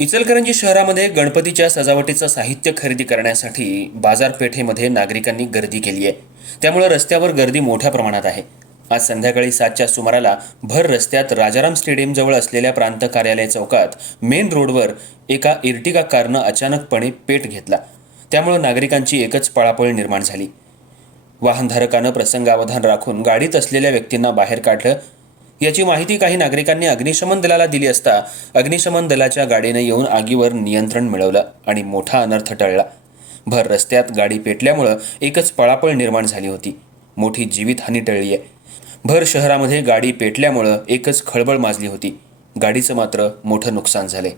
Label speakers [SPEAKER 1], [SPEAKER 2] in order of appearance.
[SPEAKER 1] इचलकरंजी शहरामध्ये गणपतीच्या सजावटीचं साहित्य खरेदी करण्यासाठी बाजारपेठेमध्ये नागरिकांनी गर्दी केली आहे. त्यामुळे रस्त्यावर गर्दी मोठ्या प्रमाणात आहे. आज संध्याकाळी सातच्या सुमाराला भर रस्त्यात राजाराम स्टेडियमजवळ असलेल्या प्रांत कार्यालय चौकात मेन रोडवर एका इर्टिगा कारनं अचानकपणे पेट घेतला. त्यामुळे नागरिकांची एकच पळापळ निर्माण झाली. वाहनधारकानं प्रसंगावधान राखून गाडीत असलेल्या व्यक्तींना बाहेर काढलं याची माहिती काही नागरिकांनी अग्निशमन दलाला दिली असता अग्निशमन दलाच्या गाडीने येऊन आगीवर नियंत्रण मिळवलं आणि मोठा अनर्थ टळला. भर रस्त्यात गाडी पेटल्यामुळं एकच पळापळ निर्माण झाली होती. मोठी जीवितहानी टळली आहे. भर शहरामध्ये गाडी पेटल्यामुळं एकच खळबळ माजली होती. गाडीचं मात्र मोठं नुकसान झाले